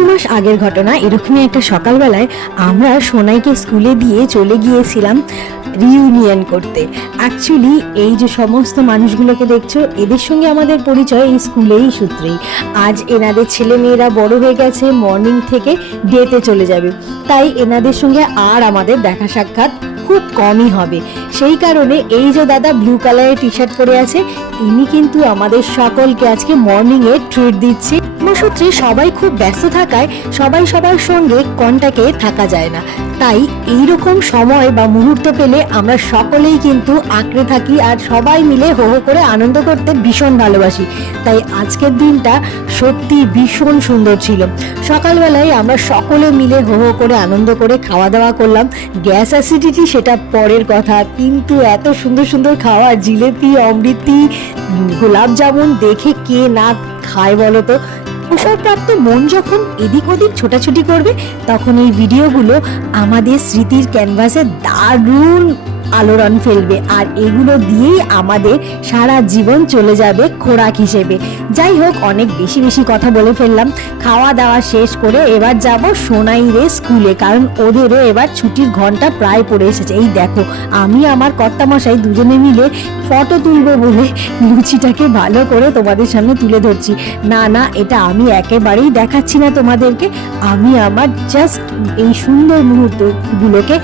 কিছু মাস আগের ঘটনা। এরকমই একটা সকালবেলায় আমরা সোনাইকে স্কুলে দিয়ে চলে গিয়েছিলাম রিইউনিয়ন করতে। অ্যাকচুয়ালি এই যে সমস্ত মানুষগুলোকে দেখছো, এদের সঙ্গে আমাদের পরিচয় এই স্কুলেই সূত্রেই। আজ এনাদের ছেলে মেয়েরা বড় হয়ে গেছে, মর্নিং থেকে ডেতে চলে যাবে, তাই এনাদের সঙ্গে আর আমাদের দেখা সাক্ষাৎ খুব কমই হবে। সেই কারণে এই যে দাদা ব্লু কালারের টি শার্ট পরে আছে, ইনি কিন্তু আমাদের সকলকে আজকে মর্নিং এ ট্রিট দিচ্ছে। সূত্রে সবাই খুব ব্যস্ত থাকায় সবাই সবার সঙ্গে কন্টাক্টে থাকা যায় না, তাই এইরকম সময় বা মুহূর্ত পেলে আমরা সকলেই কিন্তু আঁকড়ে থাকি আর সবাই মিলে হো হো করে আনন্দ করতে ভীষণ ভালোবাসি। তাই আজকের দিনটা সত্যি ভীষণ সুন্দর ছিল। সকালবেলায় আমরা সকলে মিলে হো হো করে আনন্দ করে খাওয়া দাওয়া করলাম। গ্যাস অ্যাসিডিটি সেটা পরের কথা, কিন্তু এত সুন্দর সুন্দর খাওয়ার, জিলেপি, অমৃতি, গোলাপ জামুন দেখে কে না খায় বলো তো। অবসরপ্রাপ্ত মন যখন এদিক ওদিক ছোটাছুটি করবে, তখন এই ভিডিওগুলো আমাদের স্মৃতির ক্যানভাসে দারুণ আলোড়ন ফেলবে, আর এগুলো দিয়েই আমাদের সারা জীবন চলে যাবে খোরাক হিসেবে। যাই হোক, অনেক বেশি বেশি কথা বলে ফেললাম। খাওয়া দাওয়া শেষ করে এবার যাব সোনাইরে স্কুলে, কারণ ওদেরও এবার ছুটির ঘন্টা প্রায় পড়ে এসেছে। এই দেখো, আমি আমার কর্তামশাই দুজনে মিলে ফটো তুলবো বলে লুচিটাকে ভালো করে তোমাদের সামনে তুলে ধরছি। না না, এটা আমি একেবারেই দেখাচ্ছি না তোমাদেরকে, আমি আমার জাস্ট এই সুন্দর মুহূর্তগুলোকে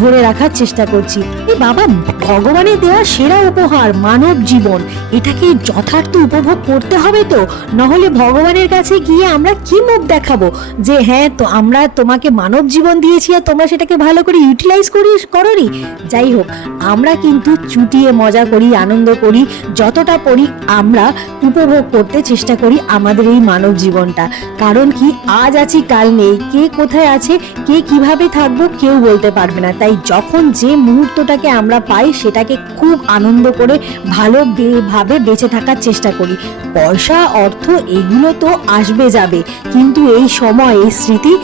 ধরে রাখার চেষ্টা করছি। এই বাবা, ভগবানের দেওয়া সেরা উপহার মানব জীবন, এটাকে যথার্থ উপভোগ করতে হবে তো, নহলে ভগবানের কাছে গিয়ে আমরা কি মুখ দেখাবো যে হ্যাঁ তো আমরা তোমাকে মানব জীবন দিয়েছি আর তোমরা সেটাকে ভালো করে ইউটিলাইজ করোনি। যাই হোক, আমরা কিন্তু চুটিয়ে মজা করি, আনন্দ করি, যতটা পারি আমরা উপভোগ করতে চেষ্টা করি আমাদের এই মানব জীবনটা। কারণ কি, আজ আছি কাল নেই, কে কোথায় আছে, কে কিভাবে থাকবো কেউ বলতে পারবে না। তাই যখন যে মুহূর্তটাকে আমরা পাই সেটাকে খুব আনন্দ করে ভালোভাবে বেঁচে থাকার চেষ্টা করি। পয়সা, অর্থ এগুলো তো আসবে যাবে, কিন্তু এই সময়, এই স্মৃতি,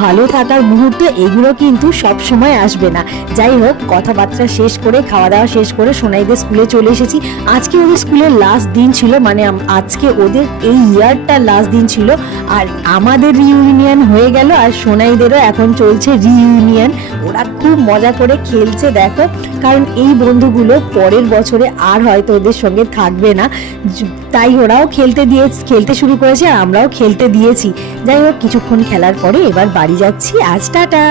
ভালো থাকার মুহূর্ত, এগুলো কিন্তু সব সময় আসবে না। যাই হোক, কথাবার্তা শেষ করে খাওয়া দাওয়া শেষ করে সোনাইদের স্কুলে চলে এসেছি। আজকে ওদের স্কুলের লাস্ট দিন ছিল, মানে আজকে ওদের এই ইয়ারটার লাস্ট দিন ছিল, আর আমাদের রিইউনিয়ন হয়ে গেল, আর সোনাইদেরও এখন চলছে রিইউনিয়ন। ওরা খুব মজা করে খেলছে দেখো, কারণ এই বন্ধুগুলো পরের বছরে আর হয়তো ওদের সঙ্গে থাকবে না, তাই ওরাও খেলতে শুরু করেছে আর আমরাও খেলতে দিয়েছি। যাই হোক, কিছুক্ষণ খেলার পরে এবার বাড়ি যাচ্ছি। আজ টাটা।